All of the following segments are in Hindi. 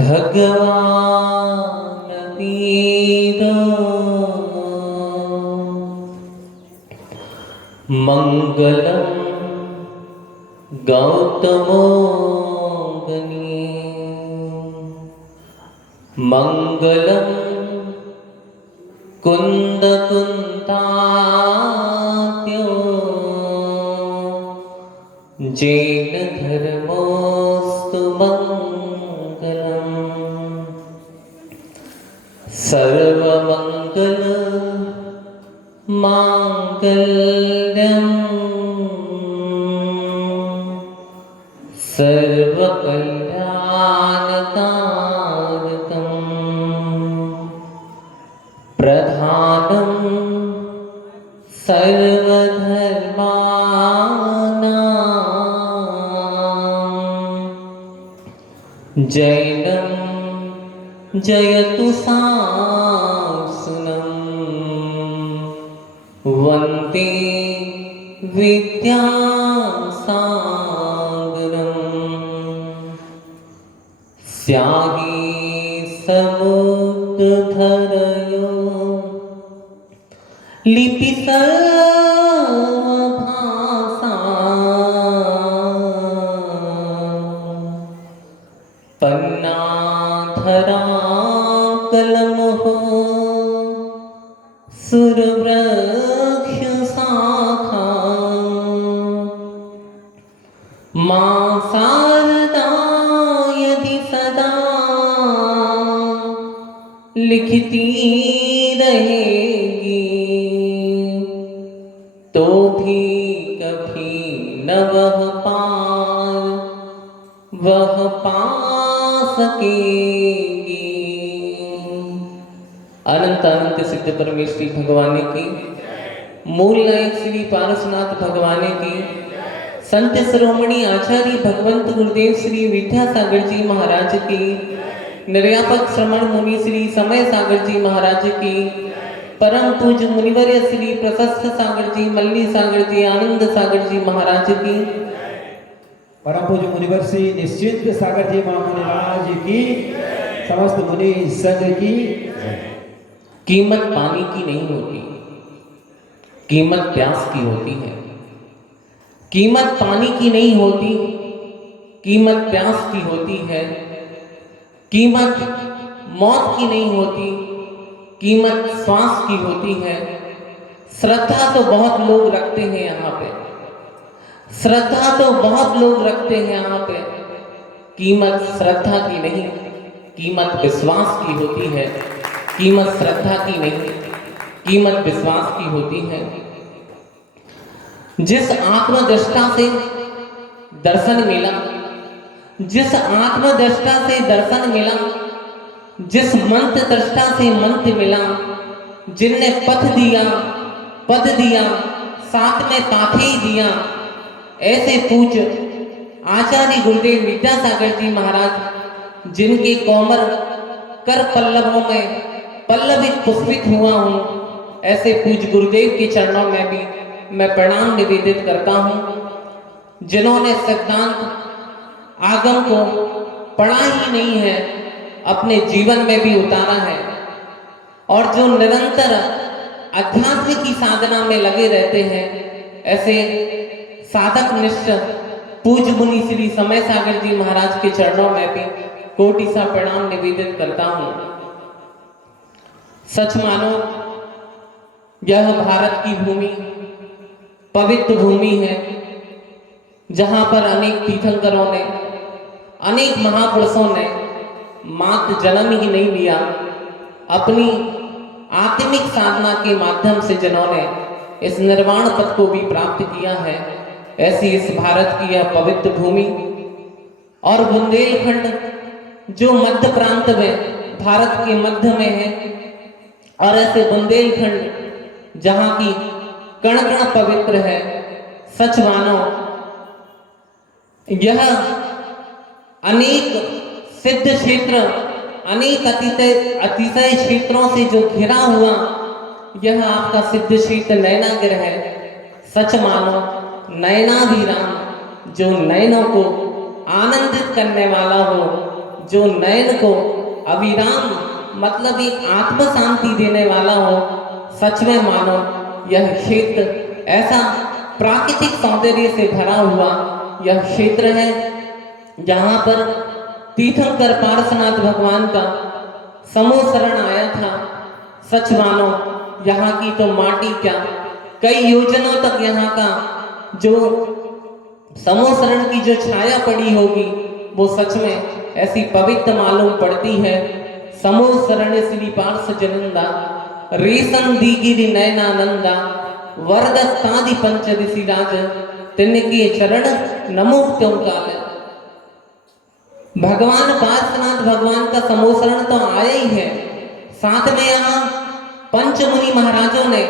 भगवान वीर मंगलम गौतमोगनी मंगलम कुंदकुंतात्यो जैन धर्मोस्तु मंगलम सर्वमंगल मांगल्यम सर्वकल्याणकारकं प्रधानं सर्वधर्माणां जैनं जयतु सांसुनं वन्दे विद्यासागरम् स्याहि समुद्रधरयो लिपि सर्वभाषा पन्नाधरा कलमहो सुरवृक्ष शाखा मां शारदा यदि सदा लिखती रहेगी तो भी कभी न वह पा सकेगी। अनंत अनंत सिद्ध परमेश्वरी भगवान की, मूल नायक श्री पारसनाथ भगवान की, संत शिरोमणि आचार्य भगवंत गुरुदेव श्री विद्यासागर जी महाराज की, निर्यापक श्रमण मुनि श्री समय सागर जी महाराज की, परम पूज्य मुनिवर्य श्री प्रशस्त सागर जी, मल्ली सागर जी, आनंद सागर जी महाराज की, परम पूज्य मुनिवर श्री निश्चिंत सागर जी महाराज की, समस्त मुनि संघ की। कीमत पानी की नहीं होती, कीमत प्यास की होती है। कीमत पानी की नहीं होती, कीमत प्यास की होती है। कीमत मौत की नहीं होती, कीमत श्वास की होती है। श्रद्धा तो बहुत लोग रखते हैं यहाँ पे, श्रद्धा तो बहुत लोग रखते हैं यहाँ पे। कीमत श्रद्धा की नहीं, कीमत विश्वास की होती है। कीमत श्रद्धा की नहीं, कीमत विश्वास की होती है। जिस आत्मदृष्टा से दर्शन मिला, जिस आत्मदृष्टा से दर्शन मिला, जिस मंत्र दृष्टा से मंत्र मिला, जिनने पद दिया साथ में पाथे ही दिया, ऐसे पूज्य आचार्य गुरुदेव विद्यासागर जी महाराज, जिनके कोमल कर पल्लवों में पल्लवित पुष्पित हुआ हूँ, ऐसे पूज्य गुरुदेव के चरणों में भी मैं प्रणाम निवेदित करता हूँ, जिन्होंने सिद्धांत आगम को पढ़ा ही नहीं है, अपने जीवन में भी उतारा है, और जो निरंतर अध्यात्म की साधना में लगे रहते हैं, ऐसे साधक निष्ठ पूज्य मुनि श्री समय सागर जी महाराज के चरणों में भी कोटि सा प्रणाम निवेदित करता हूँ। सच मानो यह भारत की भूमि पवित्र भूमि है, जहाँ पर अनेक तीर्थंकरों ने, अनेक महापुरुषों ने मात्र जन्म ही नहीं लिया, अपनी आत्मिक साधना के माध्यम से जिन्होंने इस निर्वाण पद को भी प्राप्त किया है। ऐसी इस भारत की यह पवित्र भूमि और बुंदेलखंड जो मध्य प्रांत में भारत के मध्य में है, और ऐसे बुंदेलखंड जहाँ की कण कण पवित्र है। सच मानो यह अनेक सिद्ध क्षेत्र, अनेक अतिशय क्षेत्रों से जो घिरा हुआ यह आपका सिद्ध क्षेत्र नैनागिर है। सच मानो नैनाभिराम जो नयनों को आनंदित करने वाला हो, जो नयन को अविराम मतलब एक आत्म शांति देने वाला हो। सच में मानो यह क्षेत्र ऐसा प्राकृतिक सौंदर्य से भरा हुआ यह क्षेत्र है जहां पर तीर्थंकर पार्श्वनाथ भगवान का समूह शरण आया था। सच मानो यहाँ की तो माटी क्या, कई योजनों तक यहाँ का जो समूह शरण की जो छाया पड़ी होगी वो सच में ऐसी पवित्र मालूम पड़ती है। समूह शरण श्री पार्श्व जनंदा, रेशम दीगिरी नयनानंदा, वरदत्तादि पंच ऋषि राज, तिनके चरण नमो त्यों काल। भगवान पार्श्वनाथ भगवान का समोसरण तो आया ही है, साथ में यहाँ पंचमुनि महाराजों ने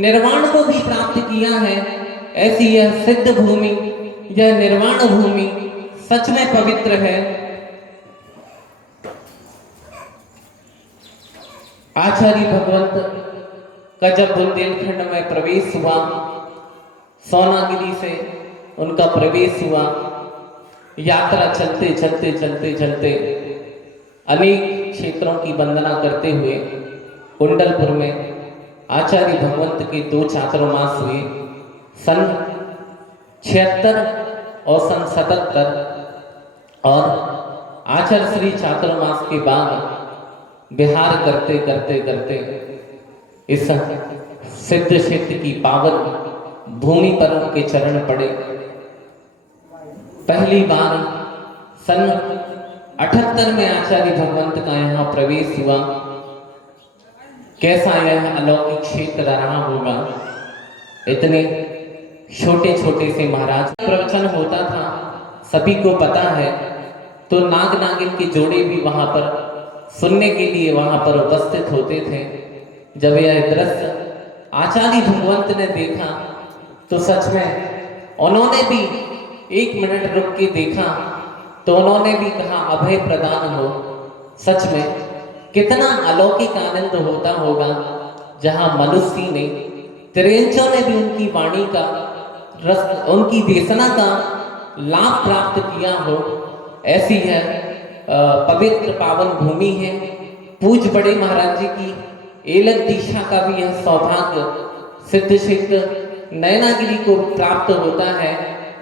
निर्वाण को भी प्राप्त किया है। ऐसी यह सिद्ध भूमि, यह निर्वाण भूमि सच में पवित्र है। आचार्य भगवंत का जब बुंदेलखंड में प्रवेश हुआ, सोनागिरी से उनका प्रवेश हुआ, यात्रा चलते चलते चलते चलते अनेक क्षेत्रों की वंदना करते हुए कुंडलपुर में आचार्य भगवंत के 2 चातुर्मास हुए, सन 76 और सन 77। और आचार्य श्री चातुर्मास के बाद विहार करते करते करते इस सिद्ध क्षेत्र की पावन भूमि पर उनके चरण पड़े। पहली बार सन 78 में आचार्य भगवंत का यहाँ प्रवेश हुआ। कैसा यह अलौकिक क्षेत्र रहा होगा। इतने छोटे छोटे से महाराज प्रवचन होता था, सभी को पता है। तो नाग नागिन के जोड़े भी वहां पर सुनने के लिए वहां पर उपस्थित होते थे। जब यह दृश्य आचार्य भगवंत ने देखा तो सच में उन्होंने भी 1 मिनट रुक के देखा, तो उन्होंने भी कहा अभय प्रदान हो। सच में कितना अलौकिक आनंद होता होगा जहां मनुष्य ने, त्रियंचों ने भी उनकी वाणी का रस, उनकी देशना का लाभ प्राप्त किया हो। ऐसी है पवित्र पावन भूमि है। पूज बड़े महाराज जी की एलक दीक्षा का भी यह सौभाग्य सिद्ध क्षेत्र नयनागिरी को प्राप्त होता है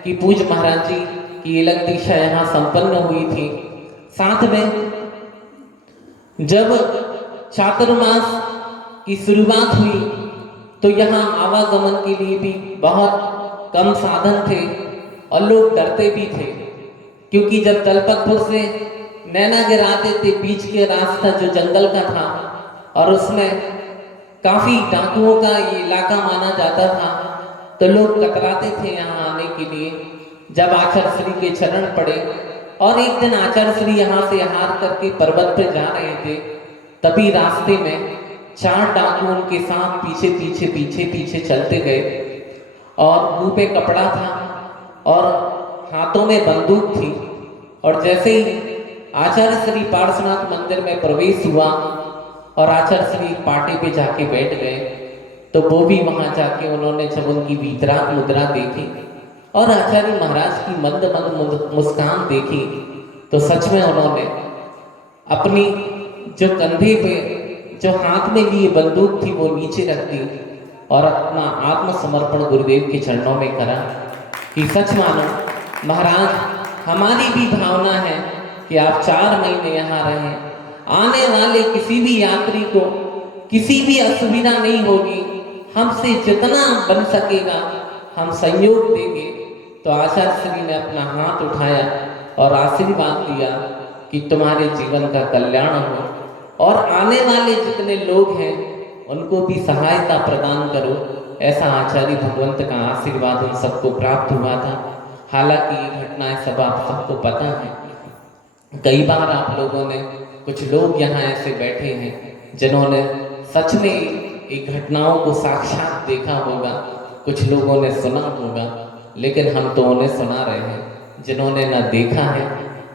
कि पूज महाराज जी की एलक दीक्षा यहाँ संपन्न हुई थी। साथ में जब चातुर्मास की शुरुआत हुई तो यहाँ आवागमन के लिए भी बहुत कम साधन थे और लोग डरते भी थे, क्योंकि जब दलपतपुर से नैनागिरी आते थे, बीच के रास्ता जो जंगल का था और उसमें काफी डाकुओं का ये इलाका माना जाता था, तो लोग कतराते थे यहाँ आने के लिए। जब आचार्य श्री के चरण पड़े और एक दिन आचार्य श्री यहाँ से हार करके पर्वत पे जा रहे थे, तभी रास्ते में 4 डाकू उनके साथ पीछे पीछे पीछे पीछे चलते गए और मुंह पे कपड़ा था और हाथों में बंदूक थी। और जैसे ही आचार्य श्री पार्श्वनाथ मंदिर में प्रवेश हुआ और आचार्य श्री पार्टी पे जाके बैठ गए, तो वो भी वहां जाके उन्होंने जब उनकी वीतराग मुद्रा देखी और आचार्य महाराज की मंद मंद मुस्कान देखी, तो सच में उन्होंने अपनी जो कंधे पे जो हाथ में लिए बंदूक थी वो नीचे रख दी और अपना आत्मसमर्पण गुरुदेव के चरणों में करा कि सच मानो महाराज, हमारी भी भावना है कि आप 4 महीने यहाँ रहें, आने वाले किसी भी यात्री को किसी भी असुविधा नहीं होगी, हमसे जितना बन सकेगा हम सहयोग देंगे। तो आचार्य श्री ने अपना हाथ उठाया और आशीर्वाद दिया कि तुम्हारे जीवन का कल्याण हो और आने वाले जितने लोग हैं उनको भी सहायता प्रदान करो। ऐसा आचार्य भगवंत का आशीर्वाद उन सबको प्राप्त हुआ था। हालांकि ये घटनाएं सब आप सबको पता है। कई बार आप लोगों ने, कुछ लोग यहाँ ऐसे बैठे हैं जिन्होंने सच में एक घटनाओं को साक्षात देखा होगा, कुछ लोगों ने सुना होगा, लेकिन हम तो उन्हें सुना रहे हैं जिन्होंने ना देखा है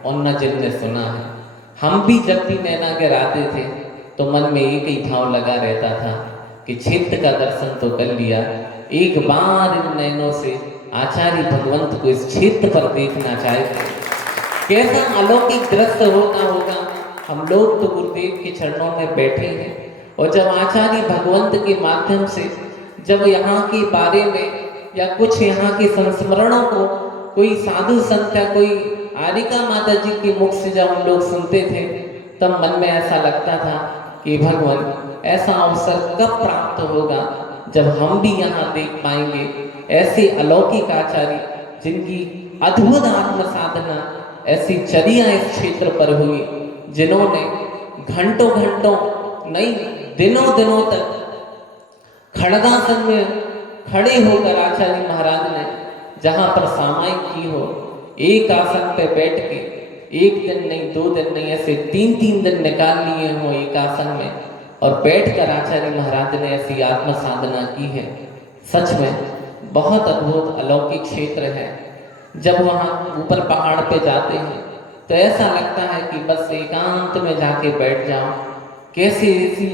और न जिनने सुना है। हम भी जब भी नैनागिरी आते थे तो मन में एक ही भाव लगा रहता था कि क्षेत्र का दर्शन तो कर लिया, एक बार इन नैनों से आचार्य भगवंत को इस क्षेत्र पर देखना चाहते। कैसा अलौकिक दृश्य होता होगा। हम लोग तो गुरुदेव के चरणों में बैठे हैं और जब आचार्य भगवंत के माध्यम से जब यहाँ के बारे में या कुछ यहाँ के संस्मरणों को कोई साधु संत या कोई आरिका माता जी के मुख से जब हम लोग सुनते थे, तब मन में ऐसा लगता था कि भगवान ऐसा अवसर कब प्राप्त होगा जब हम भी यहाँ देख पाएंगे ऐसे अलौकिक आचार्य जिनकी अद्भुत आत्म साधना ऐसी चर्या इस क्षेत्र पर हुई, जिन्होंने घंटों घंटों नहीं दिनों दिनों तक खड़गासन में खड़े होकर आचार्य महाराज ने जहाँ पर सामायिक की हो, एक आसन पे बैठ के एक दिन नहीं, 2 दिन नहीं, ऐसे 3-3 दिन निकाल लिए हो एक आसन में और बैठकर आचार्य महाराज ने ऐसी आत्म साधना की है। सच में बहुत अद्भुत अलौकिक क्षेत्र है। जब वहाँ ऊपर पहाड़ पे जाते हैं तो ऐसा लगता है कि बस एकांत में जाके बैठ जाओ। कैसे इसी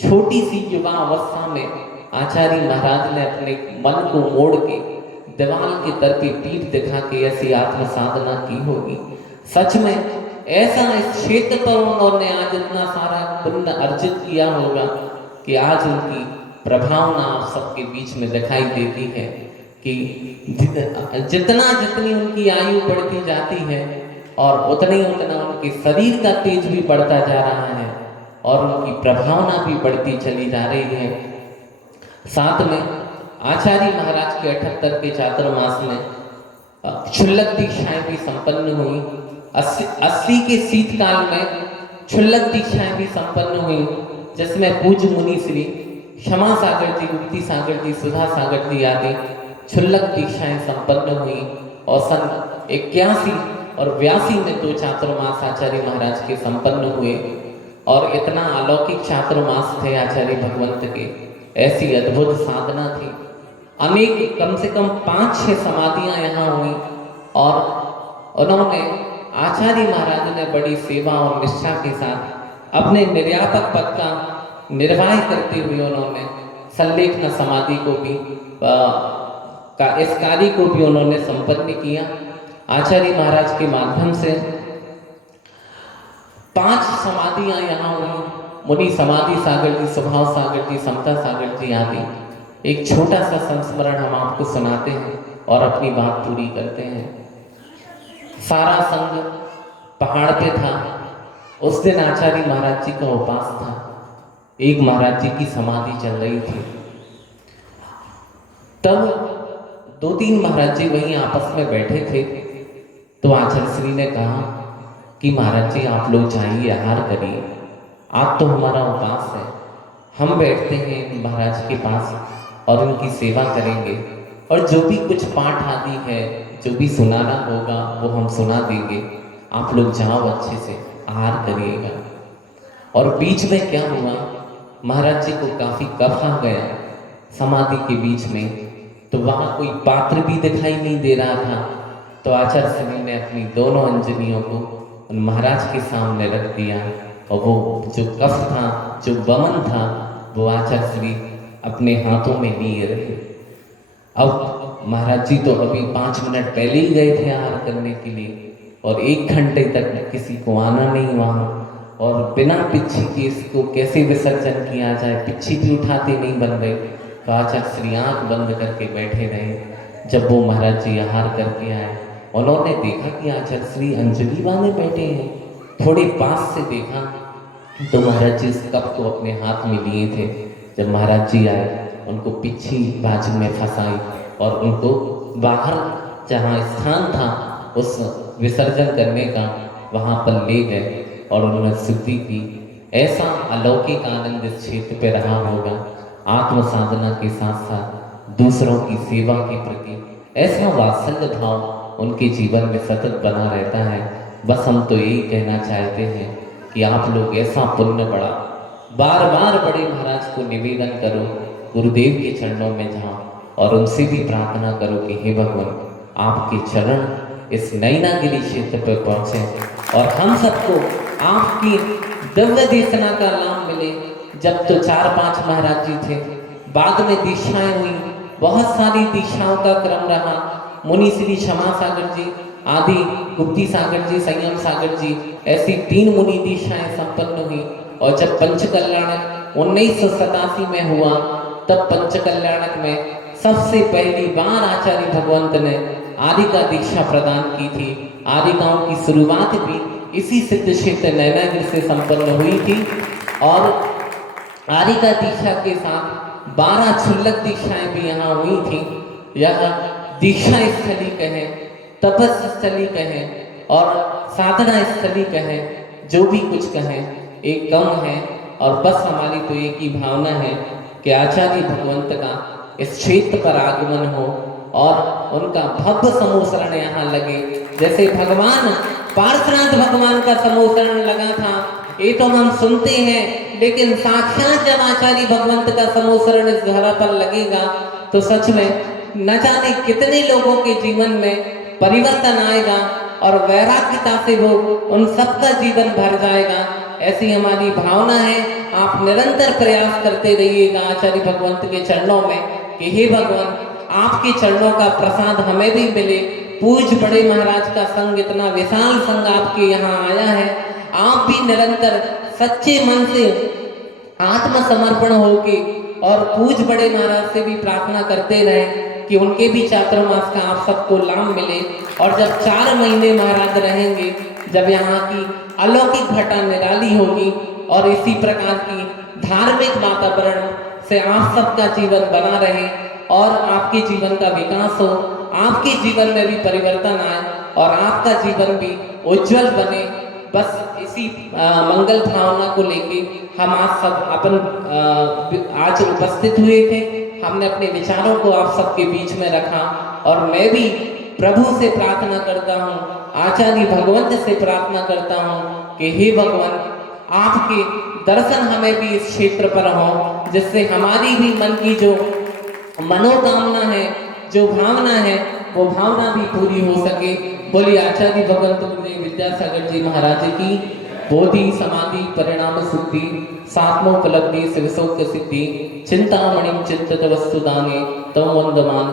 छोटी सी युवा अवस्था में आचार्य महाराज ने अपने मन को मोड़ के दीवार की तरफ पीठ दिखा के ऐसी आत्म साधना की होगी। सच में ऐसा इस क्षेत्र पर उन्होंने आज इतना सारा पुण्य अर्जित किया होगा कि आज उनकी प्रभावना आप सबके बीच में दिखाई देती है कि जितना जितनी उनकी आयु बढ़ती जाती है और उतनी उतना उनके शरीर का तेज भी बढ़ता जा रहा है और उनकी प्रभावना भी बढ़ती चली जा रही है। साथ में आचार्य महाराज के 78 के चातुर्मास में क्षुल्लक दीक्षाएं भी संपन्न हुई। 80 के शीतकाल में क्षुल्लक दीक्षाएं भी संपन्न हुई, जिसमें पूज्य मुनि श्री क्षमा सागर जी, गुप्ती सागर जी, सुधा सागर जी आदि क्षुल्लक दीक्षाएं संपन्न हुई और सन 81 और 82 में 2 चातुर्मास आचार्य महाराज के संपन्न हुए और इतना अलौकिक चातुर्मास थे आचार्य भगवंत के, ऐसी अद्भुत साधना थी। अनेक कम से कम 5-6 समाधियां यहाँ हुई और उन्होंने आचार्य महाराज ने बड़ी सेवा और निष्ठा के साथ अपने निर्यापक पद का निर्वाह करते हुए उन्होंने संलेखन समाधि को भी इस कार्य को भी उन्होंने संपन्न किया। आचार्य महाराज के माध्यम से 5 समाधियां यहाँ हुई। मुनि समाधि सागर जी, स्वभाव सागर जी, समता सागर जी आदि। एक छोटा सा संस्मरण हम आपको सुनाते हैं और अपनी बात पूरी करते हैं। सारा संघ पहाड़ पे था। उस दिन आचार्य महाराज जी का उपास था। एक महाराज जी की समाधि चल रही थी। तब 2-3 महाराज जी वहीं आपस में बैठे थे तो आचार्य श्री ने कहा कि महाराज जी आप लोग जाइए, आहार करिए, आज तो हमारा उपास है, हम बैठते हैं महाराज के पास और उनकी सेवा करेंगे और जो भी कुछ पाठ आदि है, जो भी सुनाना होगा वो हम सुना देंगे, आप लोग जाओ अच्छे से आहार करिएगा। और बीच में क्या हुआ, महाराज जी को काफ़ी कफ आ गया समाधि के बीच में, तो वहाँ कोई पात्र भी दिखाई नहीं दे रहा था। तो आचार्य श्री ने अपनी दोनों अंजलियों को उन महाराज के सामने रख दिया और वो जो कफ था, जो वमन था, वो आचार्य श्री अपने हाथों में लिए रहे। अब महाराज जी तो अभी 5 मिनट पहले ही गए थे आहार करने के लिए और 1 घंटे तक किसी को आना नहीं वहाँ, और बिना पिच्छी के इसको कैसे विसर्जन किया जाए, पिच्छी भी उठाते नहीं बन रहे। तो आचार्य श्री आँख बंद करके बैठे रहे। जब वो महाराज जी आहार करके आए, उन्होंने देखा कि आचार्य श्री अंजलि वाले बैठे हैं। थोड़े पास से देखा तो महाराज जी इस कप को अपने हाथ में लिए थे। जब महाराज जी आए, उनको पिच्छी बाजू में फंसाई और उनको बाहर जहाँ स्थान था उस विसर्जन करने का, वहाँ पर ले गए और उन्होंने शुद्धि की। ऐसा अलौकिक आनंद इस क्षेत्र पे रहा होगा। आत्म साधना के साथ साथ दूसरों की सेवा के प्रति ऐसा वात्सल्य भाव उनके जीवन में सतत बना रहता है। बस हम तो यही कहना चाहते हैं कि आप लोग ऐसा पुण्य बढ़ा, बार बार बड़े महाराज को निवेदन करो, गुरुदेव के चरणों में जाओ और उनसे भी प्रार्थना करो कि हे भगवान, आपके चरण इस नैनागिरी क्षेत्र पर पहुँचे और हम सबको आपकी दिव्य देशना का लाभ मिले। जब तो 4-5 महाराज जी थे, बाद में दीक्षाएं हुई, बहुत सारी दीक्षाओं का क्रम रहा। मुनि श्री क्षमा सागर जी आदि गुप्ती सागर जी, संयम सागर जी, ऐसी 3 मुनि दीक्षाएं संपन्न हुई। और जब पंचकल्याणक 1987 में हुआ, तब पंचकल्याणक में सबसे पहली बार आचार्य भगवंत ने आदिका दीक्षा प्रदान की थी। आदिकाओं की शुरुआत भी इसी सिद्ध क्षेत्र नैनागिरी से संपन्न हुई थी। और आदिका दीक्षा के साथ 12 क्षुल्लक दीक्षाएं भी यहाँ हुई थी। यह दीक्षा स्थली कहें, तपस स्थली कहें और साधना स्थली कहें, जो भी कुछ कहें एक कम है। और बस हमारी तो एक ही भावना है कि आचार्य भगवंत का इस क्षेत्र पर आगमन हो और उनका भव्य समोसरण यहाँ लगे। जैसे भगवान पार्श्वनाथ भगवान का समोसरण लगा था, ये तो हम सुनते हैं, लेकिन साक्षात जब आचार्य भगवंत का समोसरण इस धरा पर लगेगा तो सच में न जाने कितने लोगों के जीवन में परिवर्तन आएगा और वैराग्यता से वो उन सबका जीवन भर जाएगा। ऐसी हमारी भावना है। आप निरंतर प्रयास करते रहिएगा आचार्य भगवंत के चरणों में कि हे भगवान, आपके चरणों का प्रसाद हमें भी मिले। पूज्य बड़े महाराज का संग, इतना विशाल संग आपके यहाँ आया है। आप भी निरंतर सच्चे मन से आत्मसमर्पण होके और पूज्य बड़े महाराज से भी प्रार्थना करते रहें कि उनके भी चातुर्मास का आप सबको लाभ मिले। और जब 4 महीने महाराज रहेंगे, जब यहाँ की अलौकिक घटा निराली होगी और इसी प्रकार की धार्मिक वातावरण से आप सबका जीवन बना रहे और आपके जीवन का विकास हो, आपके जीवन में भी परिवर्तन आए और आपका जीवन भी उज्जवल बने। बस इसी मंगल भावना को लेके हम आज सब आज उपस्थित हुए थे। हमने अपने विचारों को आप सबके बीच में रखा और मैं भी प्रभु से प्रार्थना करता हूँ, आचार्य भगवंत से प्रार्थना करता हूँ कि हे भगवान, आपके दर्शन हमें भी इस क्षेत्र पर हो, जिससे हमारी भी मन की जो मनोकामना है, जो भावना है, वो भावना भी पूरी हो सके। बोलिए आचार्य भगवंत गुरुदेव विद्यासागर जी महाराज की बोधि समाधि परिणाम सिद्धि सात्मोपलब्धि शिवसौख्य सिद्धि चिंतामणि चिंतित वस्तुदाने तम वंदमान।